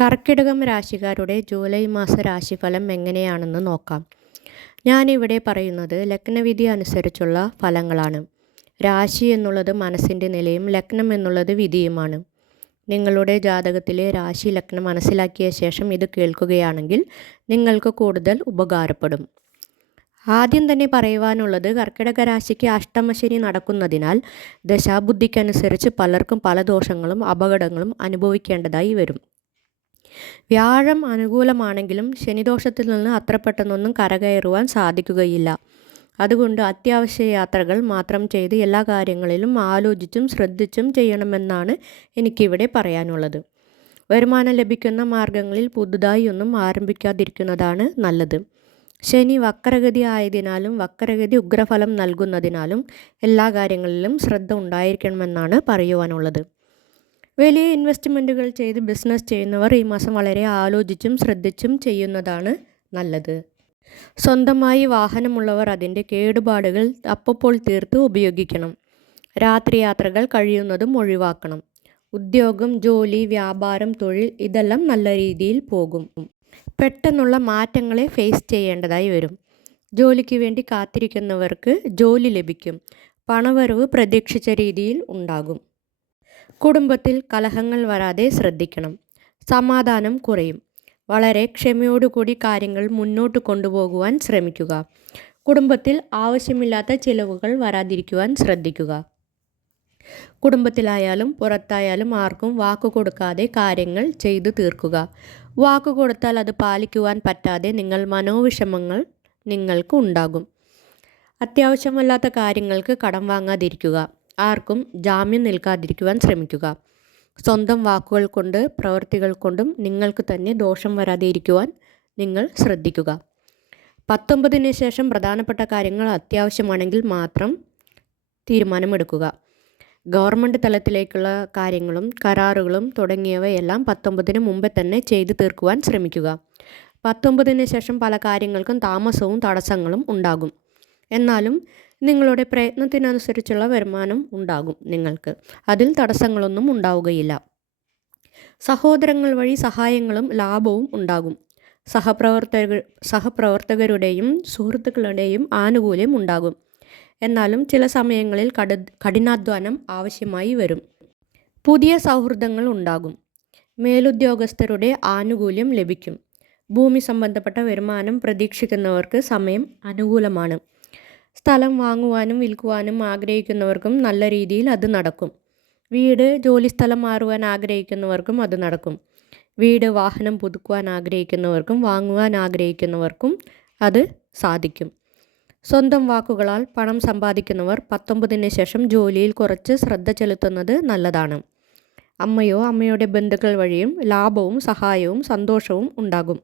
കർക്കിടകം രാശിക്കാരുടെ July മാസ രാശിഫലം എങ്ങനെയാണെന്ന് നോക്കാം. ഞാനിവിടെ പറയുന്നത് ലഗ്നവിധി അനുസരിച്ചുള്ള ഫലങ്ങളാണ്. രാശി എന്നുള്ളത് മനസ്സിന്റെ നിലയും ലഗ്നം എന്നുള്ളത് വിധിയുമാണ്. നിങ്ങളുടെ ജാതകത്തിലെ രാശി ലഗ്നം മനസ്സിലാക്കിയ ശേഷം ഇത് കേൾക്കുകയാണെങ്കിൽ നിങ്ങൾക്ക് കൂടുതൽ ഉപകാരപ്പെടും. ആദ്യം തന്നെ പറയുവാനുള്ളത് കർക്കിടക രാശിക്ക് അഷ്ടമശനി നടക്കുന്നതിനാൽ ദശാബുദ്ധിക്കനുസരിച്ച് പലർക്കും പല ദോഷങ്ങളും അപകടങ്ങളും അനുഭവിക്കേണ്ടതായി വരും. വ്യാഴം അനുകൂലമാണെങ്കിലും ശനിദോഷത്തിൽ നിന്ന് അത്ര പെട്ടെന്നൊന്നും കരകയറുവാൻ സാധിക്കുകയില്ല. അതുകൊണ്ട് അത്യാവശ്യ യാത്രകൾ മാത്രം ചെയ്ത് എല്ലാ കാര്യങ്ങളിലും ആലോചിച്ചും ശ്രദ്ധിച്ചും ചെയ്യണമെന്നാണ് എനിക്കിവിടെ പറയാനുള്ളത്. വരുമാനം ലഭിക്കുന്ന മാർഗങ്ങളിൽ പുതുതായി ഒന്നും ആരംഭിക്കാതിരിക്കുന്നതാണ് നല്ലത്. ശനി വക്രഗതി ആയതിനാലും വക്രഗതി ഉഗ്രഫലം നൽകുന്നതിനാലും എല്ലാ കാര്യങ്ങളിലും ശ്രദ്ധ ഉണ്ടായിരിക്കണമെന്നാണ് പറയുവാനുള്ളത്. വലിയ ഇൻവെസ്റ്റ്മെന്റുകൾ ചെയ്ത് ബിസിനസ് ചെയ്യുന്നവർ ഈ മാസം വളരെ ആലോചിച്ചും ശ്രദ്ധിച്ചും ചെയ്യുന്നതാണ് നല്ലത്. സ്വന്തമായി വാഹനമുള്ളവർ അതിന്റെ കേടുപാടുകൾ അപ്പോൾ തീർത്ത് ഉപയോഗിക്കണം. രാത്രി യാത്രകൾ കഴിയുന്നതും ഒഴിവാക്കണം. ഉദ്യോഗം ജോലി വ്യാപാരം തൊഴിൽ ഇതെല്ലാം നല്ല രീതിയിൽ പോകും. പെട്ടെന്നുള്ള മാറ്റങ്ങളെ ഫേസ് ചെയ്യേണ്ടതായി വരും. ജോലിക്ക് വേണ്ടി കാത്തിരിക്കുന്നവർക്ക് ജോലി ലഭിക്കും. പണവരവ് പ്രതീക്ഷിച്ച രീതിയിൽ ഉണ്ടാകും. കുടുംബത്തിൽ കലഹങ്ങൾ വരാതെ ശ്രദ്ധിക്കണം. സമാധാനം കുറയും. വളരെ ക്ഷമയോടുകൂടി കാര്യങ്ങൾ മുന്നോട്ട് കൊണ്ടുപോകുവാൻ ശ്രമിക്കുക. കുടുംബത്തിൽ ആവശ്യമില്ലാത്ത ചിലവുകൾ വരാതിരിക്കുവാൻ ശ്രദ്ധിക്കുക. കുടുംബത്തിലായാലും പുറത്തായാലും ആർക്കും വാക്കു കൊടുക്കാതെ കാര്യങ്ങൾ ചെയ്തു തീർക്കുക. വാക്കു കൊടുത്താൽ അത് പാലിക്കുവാൻ പറ്റാതെ നിങ്ങൾ മനോവിഷമങ്ങൾ നിങ്ങൾക്ക് ഉണ്ടാകും. അത്യാവശ്യമല്ലാത്ത കാര്യങ്ങൾക്ക് കടം വാങ്ങാതിരിക്കുക. ആർക്കും ജാമ്യം നിൽക്കാതിരിക്കുവാൻ ശ്രമിക്കുക. സ്വന്തം വാക്കുകൾ കൊണ്ട് പ്രവൃത്തികൾ കൊണ്ടും നിങ്ങൾക്ക് തന്നെ ദോഷം വരാതെ ഇരിക്കുവാൻ നിങ്ങൾ ശ്രദ്ധിക്കുക. പത്തൊമ്പതിന് ശേഷം പ്രധാനപ്പെട്ട കാര്യങ്ങൾ അത്യാവശ്യമാണെങ്കിൽ മാത്രം തീരുമാനമെടുക്കുക. ഗവൺമെന്റ് തലത്തിലേക്കുള്ള കാര്യങ്ങളും കരാറുകളും തുടങ്ങിയവയെല്ലാം പത്തൊമ്പതിന് മുമ്പേ തന്നെ ചെയ്തു തീർക്കുവാൻ ശ്രമിക്കുക. പത്തൊമ്പതിന് ശേഷം പല കാര്യങ്ങൾക്കും താമസവും തടസ്സങ്ങളും ഉണ്ടാകും. എന്നാലും നിങ്ങളുടെ പ്രയത്നത്തിനനുസരിച്ചുള്ള വരുമാനം ഉണ്ടാകും നിങ്ങൾക്ക്. അതിൽ തടസ്സങ്ങളൊന്നും ഉണ്ടാവുകയില്ല. സഹോദരങ്ങൾ വഴി സഹായങ്ങളും ലാഭവും ഉണ്ടാകും. സഹപ്രവർത്തക സഹപ്രവർത്തകരുടെയും സുഹൃത്തുക്കളുടെയും ആനുകൂല്യം ഉണ്ടാകും. എന്നാലും ചില സമയങ്ങളിൽ കട കഠിനാധ്വാനം ആവശ്യമായി വരും. പുതിയ സൗഹൃദങ്ങൾ ഉണ്ടാകും. മേലുദ്യോഗസ്ഥരുടെ ആനുകൂല്യം ലഭിക്കും. ഭൂമി സംബന്ധപ്പെട്ട വരുമാനം പ്രതീക്ഷിക്കുന്നവർക്ക് സമയം അനുകൂലമാണ്. സ്ഥലം വാങ്ങുവാനും വിൽക്കുവാനും ആഗ്രഹിക്കുന്നവർക്കും നല്ല രീതിയിൽ അത് നടക്കും. വീട് ജോലിസ്ഥലം മാറുവാൻ ആഗ്രഹിക്കുന്നവർക്കും അത് നടക്കും. വീട് വാഹനം പുതുക്കുവാൻ ആഗ്രഹിക്കുന്നവർക്കും വാങ്ങുവാൻ ആഗ്രഹിക്കുന്നവർക്കും അത് സാധിക്കും. സ്വന്തം വാക്കുകളാൽ പണം സമ്പാദിക്കുന്നവർ പത്തൊമ്പതിന് ശേഷം ജോലിയിൽ കുറച്ച് ശ്രദ്ധ ചെലുത്തുന്നത് നല്ലതാണ്. അമ്മയോ അമ്മയുടെ ബന്ധുക്കൾ വഴിയും ലാഭവും സഹായവും സന്തോഷവും ഉണ്ടാകും.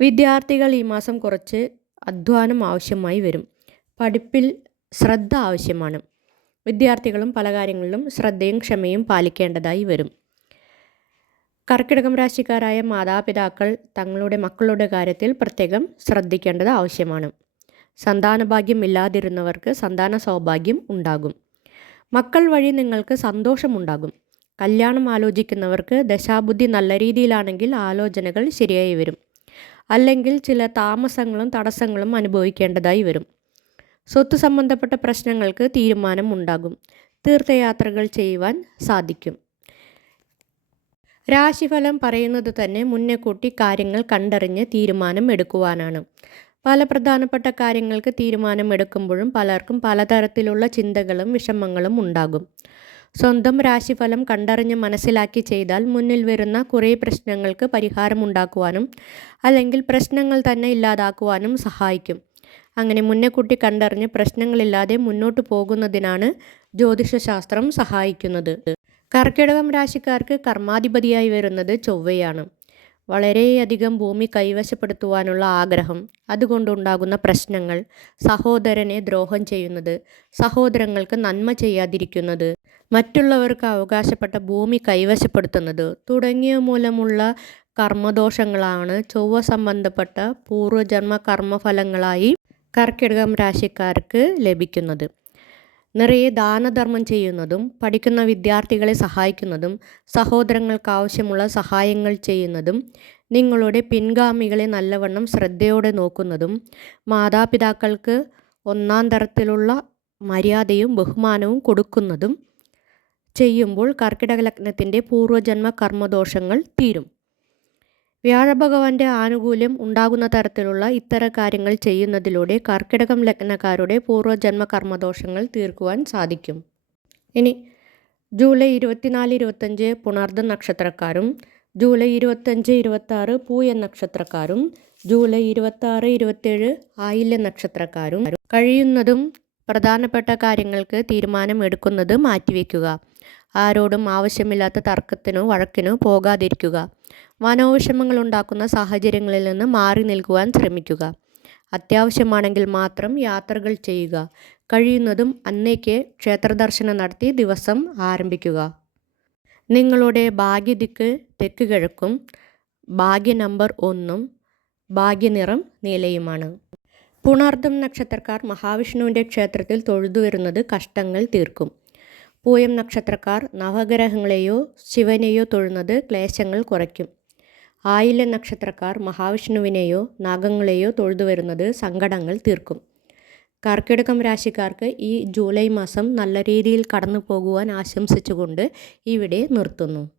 വിദ്യാർത്ഥികൾ ഈ മാസം കുറച്ച് അധ്വാനം ആവശ്യമായി വരും. പഠിപ്പിൽ ശ്രദ്ധ ആവശ്യമാണ്. വിദ്യാർത്ഥികളും പല കാര്യങ്ങളിലും ശ്രദ്ധയും ക്ഷമയും പാലിക്കേണ്ടതായി വരും. കർക്കിടകം രാശിക്കാരായ മാതാപിതാക്കൾ തങ്ങളുടെ മക്കളുടെ കാര്യത്തിൽ പ്രത്യേകം ശ്രദ്ധിക്കേണ്ടത് ആവശ്യമാണ്. സന്താനഭാഗ്യം ഇല്ലാതിരുന്നവർക്ക് സന്താന സൗഭാഗ്യം ഉണ്ടാകും. മക്കൾ വഴി നിങ്ങൾക്ക് സന്തോഷമുണ്ടാകും. കല്യാണം ആലോചിക്കുന്നവർക്ക് ദശാബുദ്ധി നല്ല രീതിയിലാണെങ്കിൽ ആലോചനകൾ ശരിയായി വരും. അല്ലെങ്കിൽ ചില താമസങ്ങളും തടസ്സങ്ങളും അനുഭവിക്കേണ്ടതായി വരും. സ്വത്ത് സംബന്ധപ്പെട്ട പ്രശ്നങ്ങൾക്ക് തീരുമാനം ഉണ്ടാകും തീർത്ഥയാത്രകൾ ചെയ്യുവാൻ സാധിക്കും. രാശിഫലം പറയുന്നത് തന്നെ മുന്നേ കൂട്ടി കാര്യങ്ങൾ കണ്ടറിഞ്ഞ് തീരുമാനം എടുക്കുവാനാണ്. പല പ്രധാനപ്പെട്ട കാര്യങ്ങൾക്ക് തീരുമാനം എടുക്കുമ്പോഴും പലർക്കും പലതരത്തിലുള്ള ചിന്തകളും വിഷമങ്ങളും ഉണ്ടാകും. സ്വന്തം രാശിഫലം കണ്ടറിഞ്ഞ് മനസ്സിലാക്കി ചെയ്താൽ മുന്നിൽ വരുന്ന കുറേ പ്രശ്നങ്ങൾക്ക് പരിഹാരമുണ്ടാക്കുവാനും അല്ലെങ്കിൽ പ്രശ്നങ്ങൾ തന്നെ ഇല്ലാതാക്കുവാനും സഹായിക്കും. അങ്ങനെ മുന്നെക്കൂട്ടി കണ്ടറിഞ്ഞ് പ്രശ്നങ്ങളില്ലാതെ മുന്നോട്ട് പോകുന്നതിനാണ് ജ്യോതിഷശാസ്ത്രം സഹായിക്കുന്നത്. കർക്കിടകം രാശിക്കാർക്ക് കർമാധിപതിയായി വരുന്നത് ചൊവ്വയാണ്. വളരെയധികം ഭൂമി കൈവശപ്പെടുത്തുവാനുള്ള ആഗ്രഹം അതുകൊണ്ടുണ്ടാകുന്ന പ്രശ്നങ്ങൾ സഹോദരനെ ദ്രോഹം ചെയ്യുന്നത് സഹോദരങ്ങൾക്ക് നന്മ ചെയ്യാതിരിക്കുന്നത് മറ്റുള്ളവർക്ക് അവകാശപ്പെട്ട ഭൂമി കൈവശപ്പെടുത്തുന്നത് തുടങ്ങിയ മൂലമുള്ള കർമ്മദോഷങ്ങളാണ് ചൊവ്വ സംബന്ധപ്പെട്ട പൂർവജന്മ കർമ്മഫലങ്ങളായി കർക്കിടകം രാശിക്കാർക്ക് ലഭിക്കുന്നത്. നിറയെ ദാനധർമ്മം ചെയ്യുന്നതും പഠിക്കുന്ന വിദ്യാർത്ഥികളെ സഹായിക്കുന്നതും സഹോദരങ്ങൾക്ക് ആവശ്യമുള്ള സഹായങ്ങൾ ചെയ്യുന്നതും നിങ്ങളുടെ പിൻഗാമികളെ നല്ലവണ്ണം ശ്രദ്ധയോടെ നോക്കുന്നതും മാതാപിതാക്കൾക്ക് ഒന്നാം തരത്തിലുള്ള മര്യാദയും ബഹുമാനവും കൊടുക്കുന്നതും ചെയ്യുമ്പോൾ കർക്കിടക ലഗ്നത്തിന്റെ പൂർവജന്മ കർമ്മദോഷങ്ങൾ തീരും. വ്യാഴഭഗവാന്റെ ആനുകൂല്യം ഉണ്ടാകുന്ന തരത്തിലുള്ള ഇത്തരം കാര്യങ്ങൾ ചെയ്യുന്നതിലൂടെ കർക്കിടകം ലഗ്നക്കാരുടെ പൂർവജന്മ കർമ്മദോഷങ്ങൾ തീർക്കുവാൻ സാധിക്കും. ഇനി ജൂലൈ ഇരുപത്തിനാല് ഇരുപത്തഞ്ച് പുണർദ നക്ഷത്രക്കാരും ജൂലൈ ഇരുപത്തഞ്ച് ഇരുപത്താറ് പൂയ നക്ഷത്രക്കാരും ജൂലൈ ഇരുപത്താറ് ഇരുപത്തേഴ് ആയില്യ നക്ഷത്രക്കാരും കഴിയുന്നതും പ്രധാനപ്പെട്ട കാര്യങ്ങൾക്ക് തീരുമാനം എടുക്കുന്നത് മാറ്റിവെക്കുക. ആരോടും ആവശ്യമില്ലാത്ത തർക്കത്തിനോ വഴക്കിനോ പോകാതിരിക്കുക. മനോവിഷമങ്ങൾ ഉണ്ടാക്കുന്ന സാഹചര്യങ്ങളിൽ നിന്ന് മാറി നിൽക്കുവാൻ ശ്രമിക്കുക. അത്യാവശ്യമാണെങ്കിൽ മാത്രം യാത്രകൾ ചെയ്യുക. കഴിയുന്നതും അന്നേക്ക് ക്ഷേത്രദർശനം നടത്തി ദിവസം ആരംഭിക്കുക. നിങ്ങളുടെ ഭാഗ്യദിക്ക് തെക്ക് കിഴക്കും ഭാഗ്യ നമ്പർ ഒന്നും ഭാഗ്യനിറം നീലയുമാണ്. പുണർദം നക്ഷത്രക്കാർ മഹാവിഷ്ണുവിന്റെ ക്ഷേത്രത്തിൽ തൊഴുതുവരുന്നത് കഷ്ടങ്ങൾ തീർക്കും. പൂയം നക്ഷത്രക്കാർ നവഗ്രഹങ്ങളെയോ ശിവനെയോ തൊഴുന്നത് ക്ലേശങ്ങൾ കുറയ്ക്കും. ആയില നക്ഷത്രക്കാർ മഹാവിഷ്ണുവിനെയോ നാഗങ്ങളെയോ തൊഴുതു വരുന്നത് സങ്കടങ്ങൾ തീർക്കും. കർക്കിടകം രാശിക്കാർക്ക് ഈ ജൂലൈ മാസം നല്ല രീതിയിൽ കടന്നു പോകുവാൻ ആശംസിച്ചുകൊണ്ട് ഇവിടെ നിർത്തുന്നു.